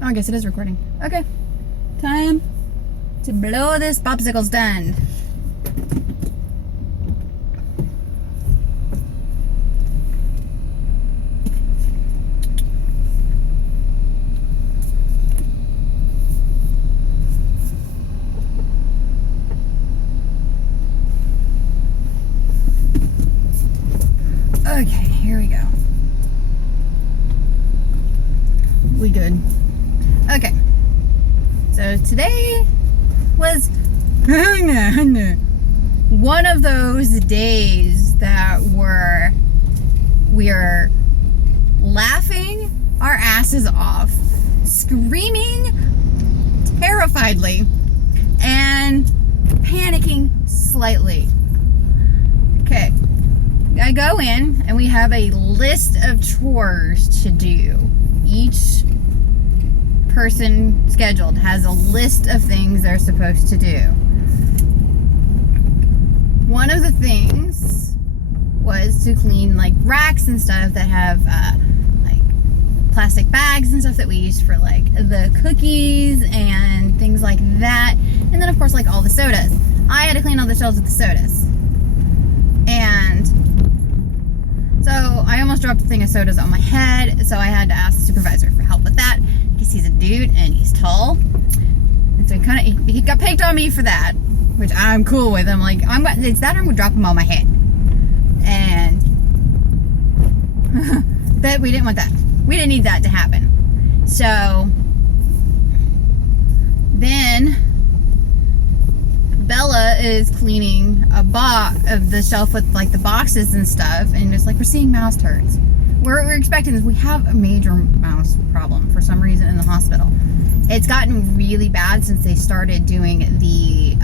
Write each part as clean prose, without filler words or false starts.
Oh, I guess it is recording. Okay. Time to blow this popsicle stand. Okay, here we go. We good. Okay. So today was one of those days that we are laughing our asses off, screaming terrifiedly, and panicking slightly. Okay. I go in and we have a list of chores to do. Each person scheduled has a list of things they're supposed to do. One of the things was to clean like racks and stuff that have like plastic bags and stuff that we use for like the cookies and things like that. And then of course like all the sodas. I had to clean all the shelves with the sodas. And so I almost dropped a thing of sodas on my head, so I had to ask the supervisor for help with that because he's a dude and he's tall. And so he got picked on me for that, which I'm cool with. I'm like, it's that I'm gonna drop them on my head. And but we didn't want that. We didn't need that to happen. So then Bella is cleaning a box of the shelf with like the boxes and stuff, and it's like we're seeing mouse turds. We're expecting this. We have a major mouse problem for some reason in the hospital. It's gotten really bad since they started doing the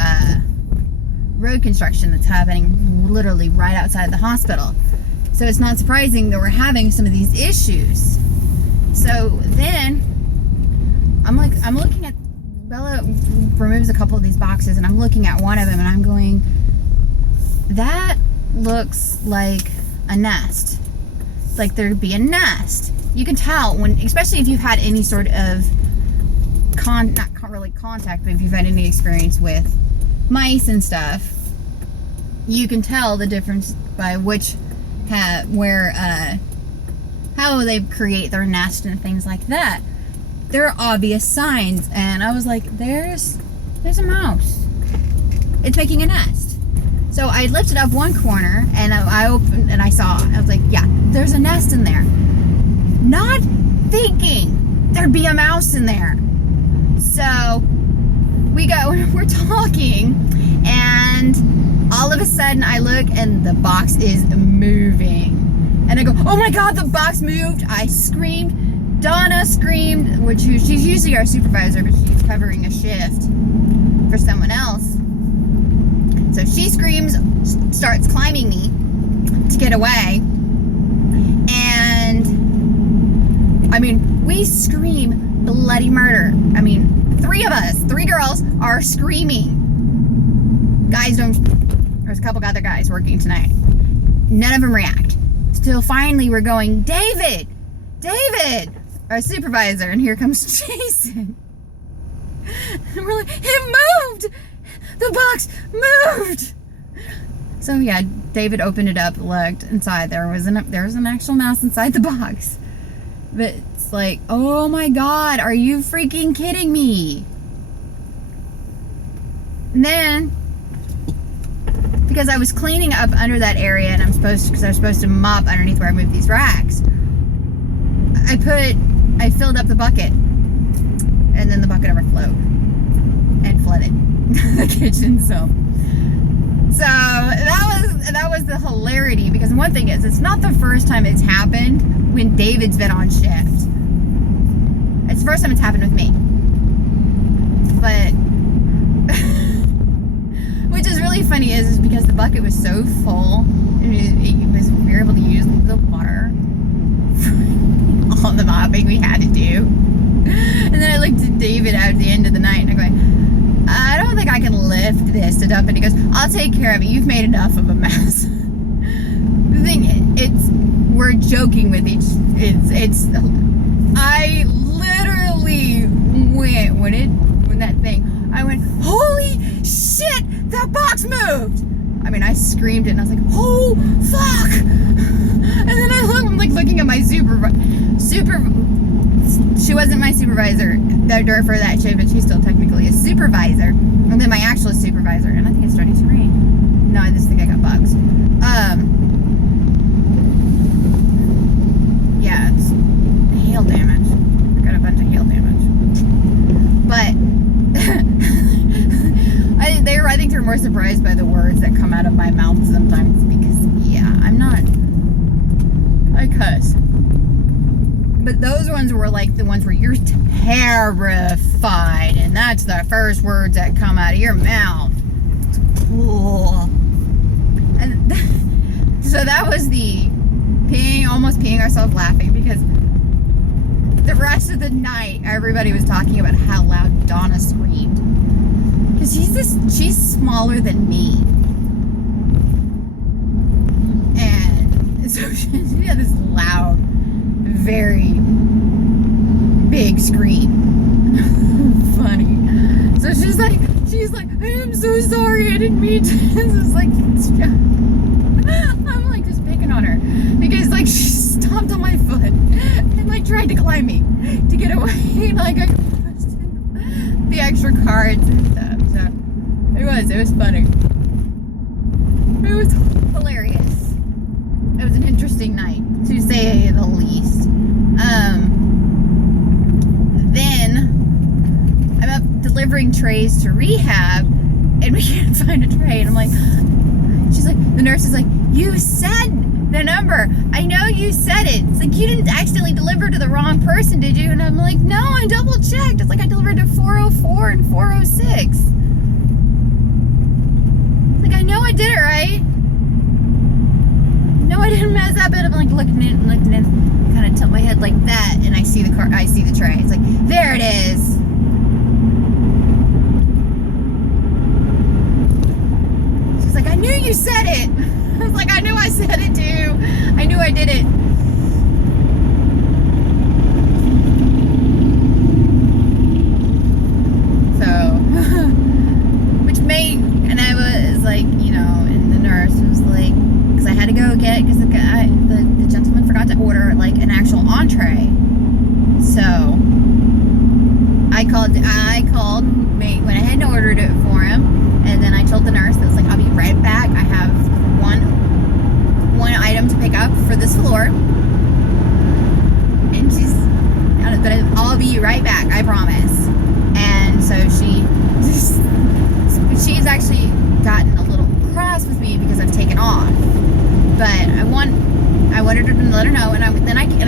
road construction that's happening literally right outside the hospital. So it's not surprising that we're having some of these issues. So then I'm looking at Bella removes a couple of these boxes and I'm looking at one of them and I'm going, that looks like a nest. Like there'd be a nest. You can tell when, especially if you've had any sort of not really contact, but if you've had any experience with mice and stuff, you can tell the difference by how they create their nest and things like that. There are obvious signs, and I was like, there's a mouse. It's making a nest. So I lifted up one corner and I opened and I was like, yeah, there's a nest in there. Not thinking there'd be a mouse in there. So we're talking, and all of a sudden I look and the box is moving. And I go, oh my God, the box moved. I screamed. Donna screamed, she's usually our supervisor, but she's covering a shift for someone else. So she screams, starts climbing me to get away. And I mean, we scream bloody murder. I mean, three girls are screaming. There's a couple other guys working tonight. None of them react. Till finally we're going, David, our supervisor, and here comes Jason. And we're like, it moved! The box moved! So yeah, David opened it up, looked inside. There was an actual mouse inside the box. But it's like, oh my God, are you freaking kidding me? And then, because I was cleaning up under that area, and I was supposed to mop underneath where I moved these racks, I filled up the bucket, and then the bucket overflowed and flooded the kitchen. So that was the hilarity, because one thing is, it's not the first time it's happened when David's been on shift. It's the first time it's happened with me. But which is really funny is because the bucket was so full, we were able to use the water on the mopping we had to do. And then I looked at David at the end of the night and I'm going, I don't think I can lift this to dump it. He goes, I'll take care of it. You've made enough of a mess. The thing, we're joking with I literally when that thing, I went, holy shit, that box moved. I mean, I screamed it and I was like, oh, fuck. And then I'm like looking at my she wasn't my supervisor for that shift, but she's still technically a supervisor. And then my actual supervisor, and I think it's starting to rain. No, I just think I got bugs. Yeah, it's hail damage. I got a bunch of hail damage. But I think they're more surprised by the words that come out of my mouth sometimes because, yeah, I cuss. But those ones were like the ones where you're terrified, and that's the first words that come out of your mouth. It's cool. And so that was the almost peeing ourselves laughing because the rest of the night, everybody was talking about how loud Donna screamed. Because she's smaller than me. And so she had this loud, very big scream. Funny. So she's like, I am so sorry, I didn't mean to. It's like, I'm like just picking on her. Because like she stomped on my foot and like tried to climb me to get away. Like I pushed in the extra cards and stuff. So it was funny. It was hilarious. It was an interesting night, to say the least. Then I'm up delivering trays to rehab, and we can't find a tray. And I'm like, she's like, the nurse is like, you said the number. I know you said it. It's like, you didn't accidentally deliver to the wrong person, did you? And I'm like, no, I double checked. It's like I delivered to 404 and 406. It's like, I know I did it right. No, I didn't mess up. And I'm like looking in, kind of tilt my head like that, and I see the tray. It's like, there it is. She's like, I knew you said it. I was like, I knew I said it too. I knew I did it. So, and I was like, and the nurse was like, because I had to go get, because the gentleman forgot to order like an actual entree. So I called, went ahead and ordered it for him, and then I told the nurse, I was like, I'll be right back. I have one item to pick up for this floor, and but I'll be right back, I promise. And so she's actually gotten a little cross with me because I've taken off. But I wanted her to let her know, and I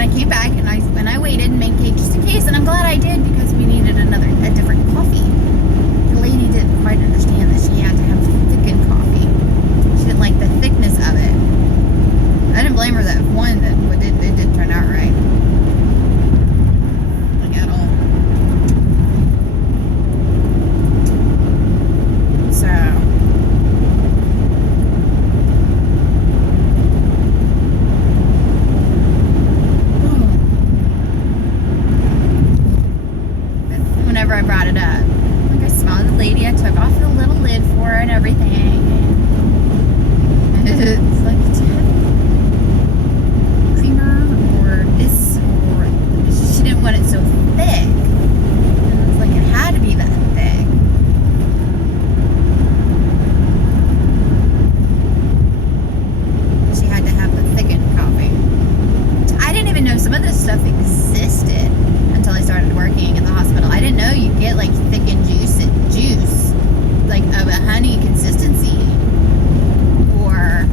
came back and I waited and made cake just in case, and I'm glad I did because we needed a different coffee. The lady didn't quite understand that she had to have thickened coffee. She didn't like the thickness of it. I didn't blame her that one that it didn't turn out right. Like at all. So whenever I brought it up, like I smiled at the lady, I took off the little lid for her and everything, and it's like, do you have creamer or this, or she didn't want it so thick, and I was like, it had to be that thick. She had to have the thickened coffee. I didn't even know some of this stuff existed until I started working in the hospital. I didn't know you get like thickened juice, like of a honey consistency, or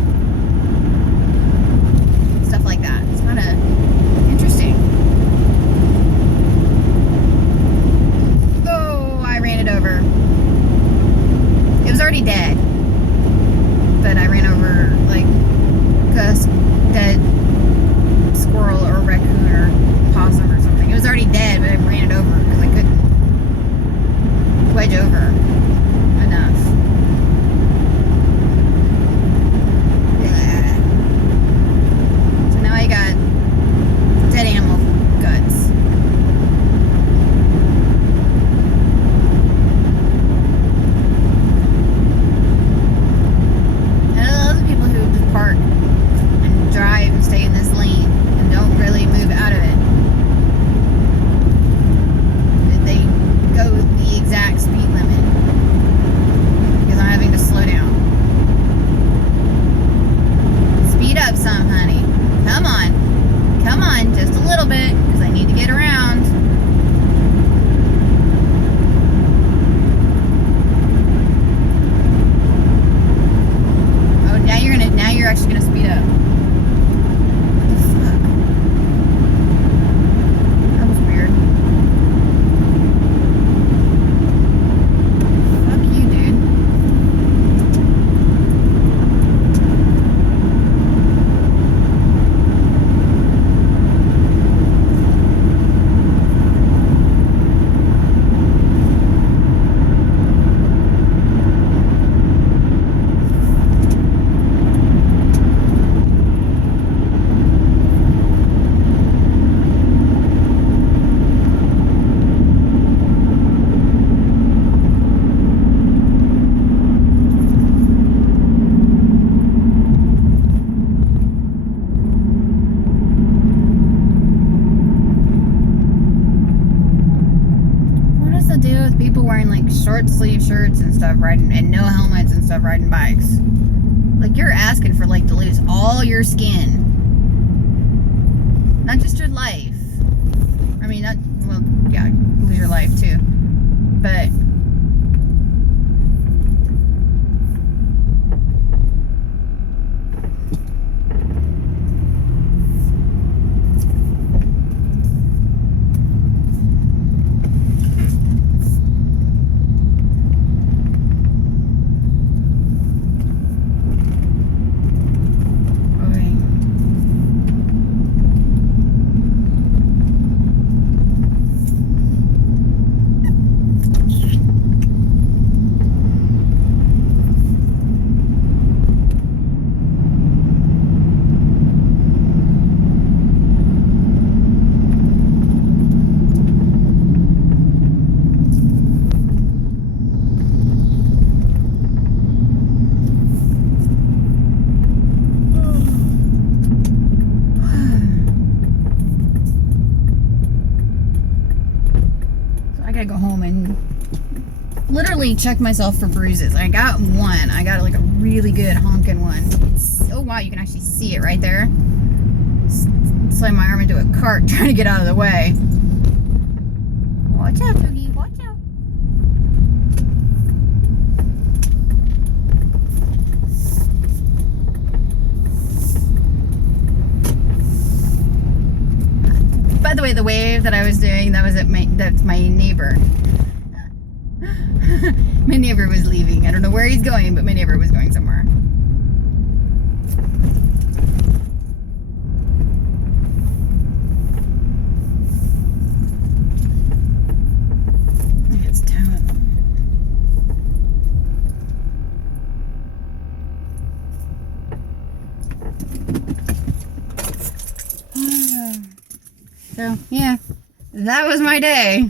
like short sleeve shirts and stuff riding, and no helmets and stuff riding bikes. Like, you're asking for like to lose all your skin, not just your life. I mean, not, well, yeah, lose your life too, but I gotta go home and literally check myself for bruises. I got one. I got like a really good honking one. Oh wow, you can actually see it right there. Slam my arm into a cart trying to get out of the way. Watch out, Doogie. Watch out. By the way, the wave that I was doing, that's my neighbor. My neighbor was leaving. I don't know where he's going, but my neighbor was going somewhere. It's time. So, yeah, that was my day.